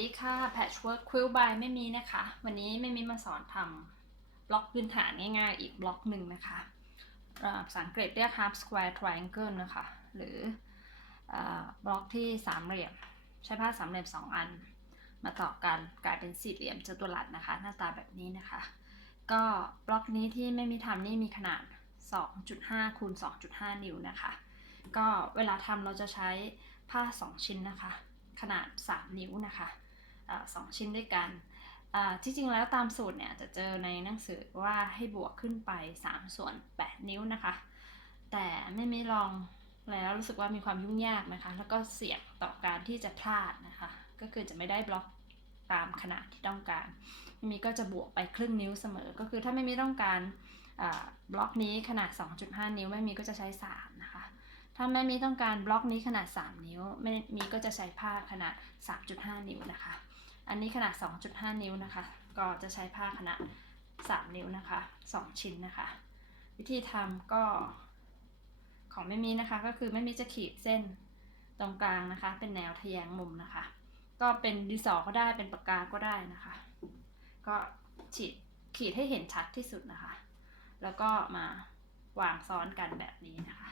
ดีค่ะ Patchwork Quilt by ไม่มีนะคะวันนี้ไม่มีมาสอนทำบล็อกพื้นฐานง่ายๆอีกบล็อกหนึ่งนะคะภาษาอังกฤษเรียก half square triangle นะคะหรือบล็อกที่สามเหลี่ยมใช้ผ้าสามเหลี่ยม2 อันมาต่อกันกลายเป็นสี่เหลี่ยมจัตุรัสนะคะหน้าตาแบบนี้นะคะก็บล็อกนี้ที่ไม่มีทำนี่มีขนาด 2.5 คูณ 2.5 นิ้วนะคะก็เวลาทำเราจะใช้ผ้า2ชิ้นนะคะขนาด3นิ้วนะคะ2ชิ้นด้วยกันที่จริงแล้วตามสูตรเนี่ยจะเจอในหนังสือว่าให้บวกขึ้นไป3ส่วน8นิ้วนะคะแต่ไม่มีลองแล้วรู้สึกว่ามีความยุ่งยากนะคะแล้วก็เสี่ยงต่อการที่จะพลาดนะคะก็คือจะไม่ได้บล็อกตามขนาดที่ต้องการมีก็จะบวกไปครึ่งนิ้วเสมอก็คือถ้าไม่มีต้องการบล็อกนี้ขนาด 2.5 นิ้วไม่มีก็จะใช้3นะคะถ้าแม่มีต้องการบล็อกนี้ขนาด3นิ้วแม่มีก็จะใช้ผ้าขนาด 3.5 นิ้วนะคะอันนี้ขนาด 2.5 นิ้วนะคะก็จะใช้ผ้าขนาด3นิ้วนะคะ2ชิ้นนะคะวิธีทำก็ของแม่มีนะคะก็คือแม่มีจะขีดเส้นตรงกลางนะคะเป็นแนวทะแยงมุมนะคะก็เป็นดินสอก็ได้เป็นปากกาก็ได้นะคะก็ขีดให้เห็นชัดที่สุดนะคะแล้วก็มาวางซ้อนกันแบบนี้นะคะ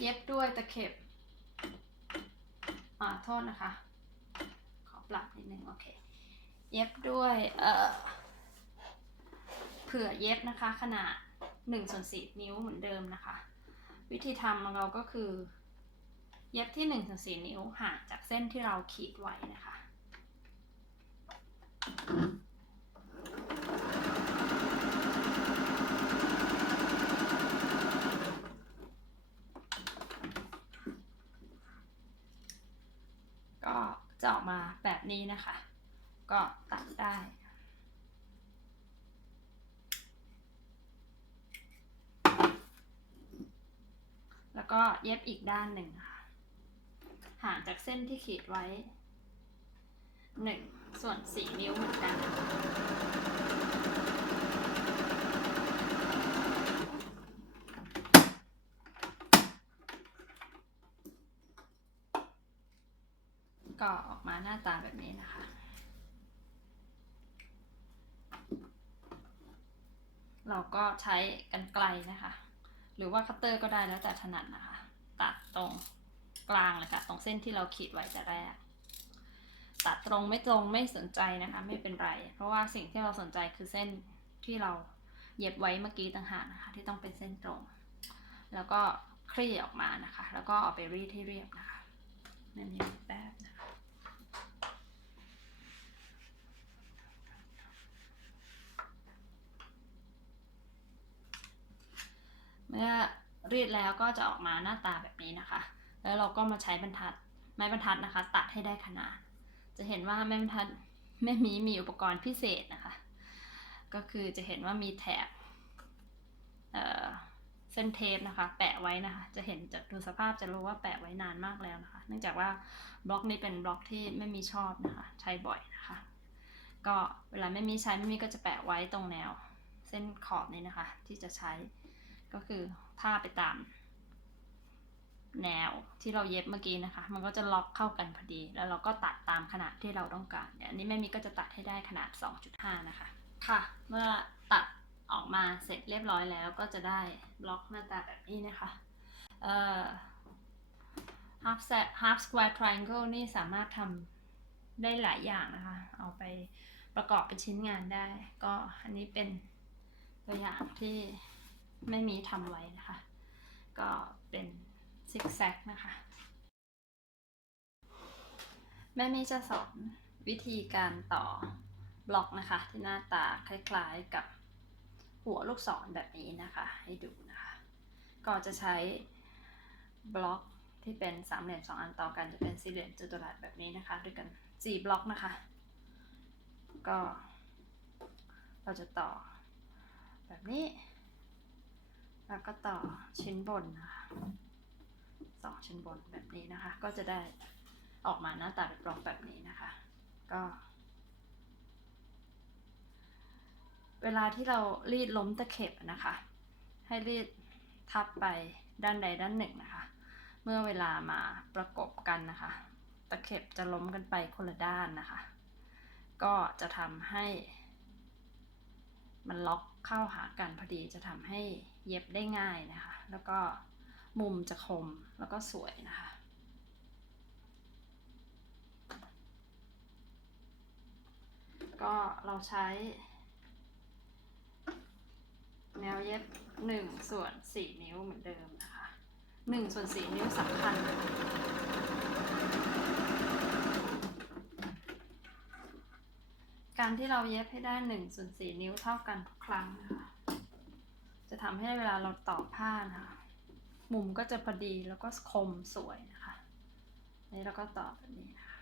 เย็บด้วยตะเข็บโทษนะคะขอปรับนิดนึงโอเคเย็บด้วยเผื่อเย็บนะคะขนาด1/4 นิ้วเหมือนเดิมนะคะวิธีทำของเราก็คือเย็บที่1/4 นิ้วห่างจากเส้นที่เราขีดไว้นะคะก็จะออกมาแบบนี้นะคะก็ตัดได้แล้วก็เย็บอีกด้านหนึ่งนะคะห่างจากเส้นที่ขีดไว้1/4 นิ้วเหมือนกันก็ออกมาหน้าตาแบบนี้นะคะเราก็ใช้กรรไกรนะคะหรือว่าคัตเตอร์ก็ได้แล้วแต่ถนัดนะคะตัดตรงกลางเลยค่ะตรงเส้นที่เราขีดไว้แต่แรกตัดตรงไม่ตรงไม่สนใจนะคะไม่เป็นไรเพราะว่าสิ่งที่เราสนใจคือเส้นที่เราเย็บไว้เมื่อกี้ต่างหากนะคะที่ต้องเป็นเส้นตรงแล้วก็คลี่ออกมานะคะแล้วก็เอาไปรีดให้เรียบนะคะนั่นเองแบบนะคะเมื่อรีดแล้วก็จะออกมาหน้าตาแบบนี้นะคะแล้วเราก็มาใช้บรรทัดไม้บรรทัดนะคะตัดให้ได้ขนาดจะเห็นว่าไม้บรรทัดแม่มีอุปกรณ์พิเศษนะคะก็คือจะเห็นว่ามีแถบเส้นเทปนะคะแปะไว้นะคะจะเห็นจากดูสภาพจะรู้ว่าแปะไว้นานมากแล้วนะคะเนื่องจากว่าบล็อกนี้เป็นบล็อกที่ไม่มีชอบนะคะใช้บ่อยนะคะก็เวลาไม่มีใช้ไม่มีก็จะแปะไว้ตรงแนวเส้นขอบนี้นะคะที่จะใช้ก็คือถ้าไปตามแนวที่เราเย็บเมื่อกี้นะคะมันก็จะล็อกเข้ากันพอดีแล้วเราก็ตัดตามขนาดที่เราต้องการอันนี้แม่มีก็จะตัดให้ได้ขนาด 2.5 นะคะค่ะเมื่อตัดออกมาเสร็จเรียบร้อยแล้วก็จะได้บล็อกหน้าตาแบบนี้นะคะhalf square triangle นี่สามารถทำได้หลายอย่างนะคะเอาไปประกอบเป็นชิ้นงานได้ก็อันนี้เป็นตัวอย่างที่ไม่มีทำไว้นะคะก็เป็นซิกแซกนะคะแม่มีจะสอนวิธีการต่อบล็อกนะคะที่หน้าตาคล้ายๆกับหัวลูกศรแบบนี้นะคะให้ดูนะคะก็จะใช้บล็อกที่เป็นสามเหลี่ยม2 อันต่อกันจะเป็นสี่เหลี่ยมจัตุรัสแบบนี้นะคะด้วยกัน4 บล็อกนะคะก็เราจะต่อแบบนี้แล้วก็ต่อชิ้นบนนะคะ2 ชิ้นบนแบบนี้นะคะก็จะได้ออกมาหน้าตาเป็นบล็อกแบบนี้นะคะก็เวลาที่เรารีดล้มตะเข็บนะคะให้รีดทับไปด้านใดด้านหนึ่งนะคะเมื่อเวลามาประกบกันนะคะ ตะเข็บจะล้มกันไปคนละด้านนะคะก็จะทำให้มันล็อกเข้าหากันพอดีจะทำให้เย็บได้ง่ายนะคะแล้วก็มุมจะคมแล้วก็สวยนะคะก็เราใช้แนวเย็บ1/4 นิ้วเหมือนเดิมนะคะ1/4 นิ้วสำคัญการที่เราเย็บให้ได้1/4 นิ้วเท่ากันทุกครั้งนะคะจะทำให้เวลาเราต่อผ้านะคะมุมก็จะพอดีแล้วก็คมสวยนะคะนี่เราก็ต่อแบบนี้นะคะ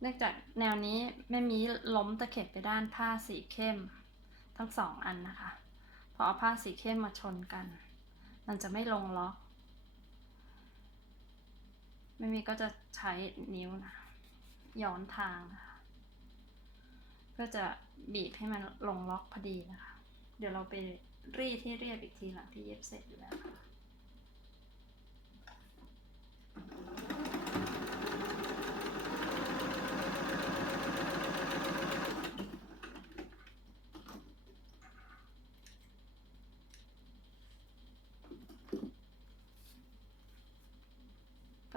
เนื่องจากแนวนี้ไม่มีล้มตะเข็บไปด้านผ้าสีเข้มทั้ง2 อันนะคะพอเอาผ้าสีเข้มมาชนกันมันจะไม่ลงล็อกไม่มีก็จะใช้นิ้วนะย้อนทางนะคะก็จะบีบให้มันลงล็อกพอดีนะคะเดี๋ยวเราไปรีดที่เรียบอีกทีหลังที่เย็บเสร็จอยู่แล้วค่ะ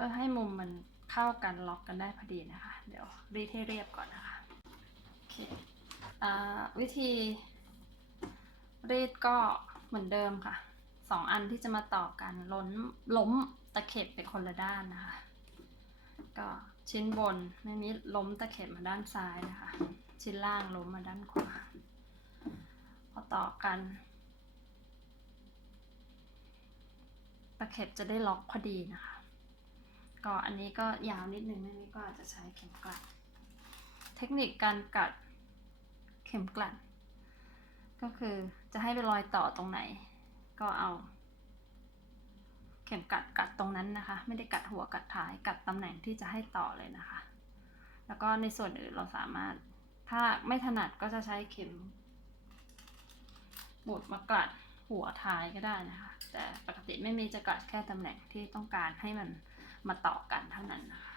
ก็ให้มุมมันเข้ากันล็อกกันได้พอดีนะคะเดี๋ยวรีดให้เรียบก่อนนะคะโอเควิธีรีดก็เหมือนเดิมค่ะ2 อันที่จะมาต่อกันล้มตะเข็บไปคนละด้านนะคะก็ชิ้นบนไม่มีล้มตะเข็บมาด้านซ้ายนะคะชิ้นล่างล้มมาด้านขวาพอต่อกันตะเข็บจะได้ล็อกพอดีนะคะก็อันนี้ก็ยาวนิดนึงอันนี้ก็อาจจะใช้เข็มกลัดเทคนิคการกัดเข็มกลัดก็คือจะให้เป็นรอยต่อตรงไหนก็เอาเข็มกัดตรงนั้นนะคะไม่ได้กัดหัวกัดท้ายกัดตำแหน่งที่จะให้ต่อเลยนะคะแล้วก็ในส่วนอื่นเราสามารถถ้าไม่ถนัดก็จะใช้เข็มบุดมากัดหัวท้ายก็ได้นะคะแต่ปกติไม่มีจะกัดแค่ตำแหน่งที่ต้องการให้มันมาต่อกันเท่านั้นนะคะ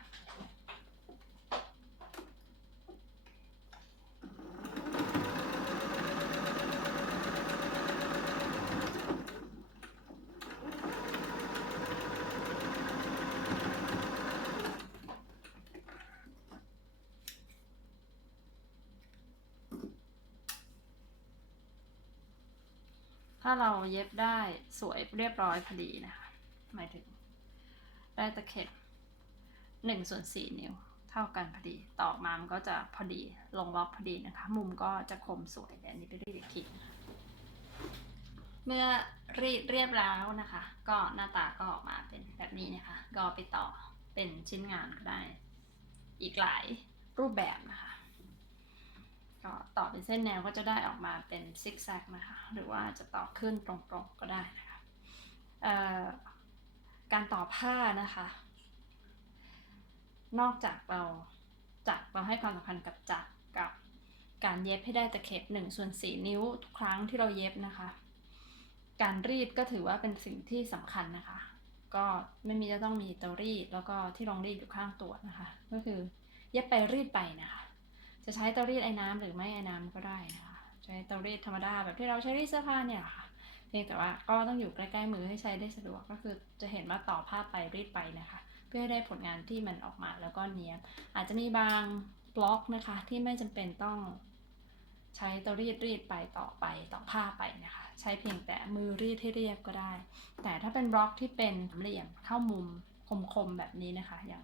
ถ้าเราเย็บได้สวยเรียบร้อยพอดีนะคะหมายถึงได้ตะเข็บ1/4 นิ้วเท่ากันพอดีต่อมามันก็จะพอดีลงล็อกพอดีนะคะมุมก็จะคมสวยแบบนี้ไปรีดอีกทีเมื่อรีดเรียบแล้วนะคะก็หน้าตาก็ออกมาเป็นแบบนี้นะคะก็ไปต่อเป็นชิ้นงานก็ได้อีกหลายรูปแบบนะคะก็ต่อเป็นเส้นแนวก็จะได้ออกมาเป็นซิกแซกนะคะหรือว่าจะต่อขึ้นตรงๆก็ได้นะคะการต่อผ้านะคะนอกจากเราให้ความสำคัญกับจักรกับการเย็บให้ได้ตะเข็บ1/4 นิ้วทุกครั้งที่เราเย็บนะคะการรีดก็ถือว่าเป็นสิ่งที่สำคัญนะคะก็ไม่มีจะต้องมีเตารีดแล้วก็ที่รองรีดอยู่ข้างตัวนะคะก็คือเย็บไปรีดไปนะคะจะใช้เตารีดไอ้น้ำหรือไม่ไอ้น้ำก็ได้นะคะใช้เตารีดธรรมดาแบบที่เราใช้รีดเสื้อผ้าเนี่ยค่ะเพียงแต่ว่าก็ต้องอยู่ใกล้ๆมือให้ใช้ได้สะดวกก็คือจะเห็นว่าต่อผ้าไปรีดไปนะคะเพื่อให้ได้ผลงานที่มันออกมาแล้วก็เนียบอาจจะมีบางบล็อกนะคะที่ไม่จำเป็นต้องใช้เตารีดไปต่อผ้าไปนะคะใช้เพียงแต่มือรีดให้เรียบก็ได้แต่ถ้าเป็นบล็อกที่เป็นสามเหลี่ยมเข้ามุมคมๆแบบนี้นะคะอย่าง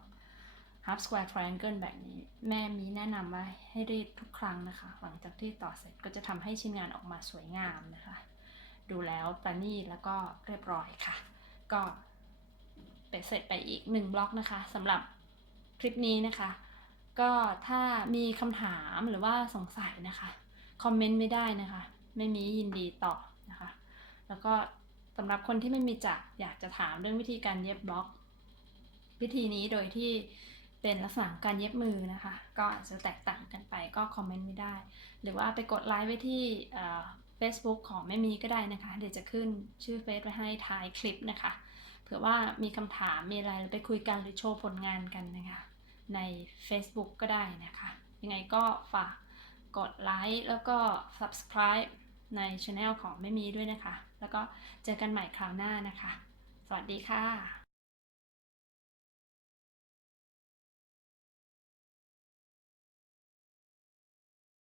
half square triangle แบบนี้แม่มีแนะนำว่าให้รีดทุกครั้งนะคะหลังจากที่ต่อเสร็จก็จะทำให้ชิ้นงานออกมาสวยงามนะคะดูแล้วประณีตแล้วก็เรียบร้อยค่ะก็เสร็จไปอีก1บล็อกนะคะสำหรับคลิปนี้นะคะก็ถ้ามีคำถามหรือว่าสงสัยนะคะคอมเมนต์ไม่ได้นะคะไม่มียินดีตอบนะคะแล้วก็สำหรับคนที่ไม่มีจักรอยากจะถามเรื่องวิธีการเย็บบล็อกวิธีนี้โดยที่เป็นลักษณะการเย็บมือนะคะก็อาจจะแตกต่างกันไปก็คอมเมนต์ไม่ได้หรือว่าไปกดไลค์ไว้ที่Facebook ของแม่มีก็ได้นะคะเดี๋ยวจะขึ้นชื่อเฟซไว้ให้ท้ายคลิปนะคะ เผื่อว่ามีคำถามมีอะไรเราไปคุยกันหรือโชว์ผลงานกันนะคะใน Facebook ก็ได้นะคะยังไงก็ฝากกดไลค์แล้วก็ Subscribe ใน Channel ของไม่มีด้วยนะคะแล้วก็เจอกันใหม่คราวหน้านะคะสวัสดีค่ะ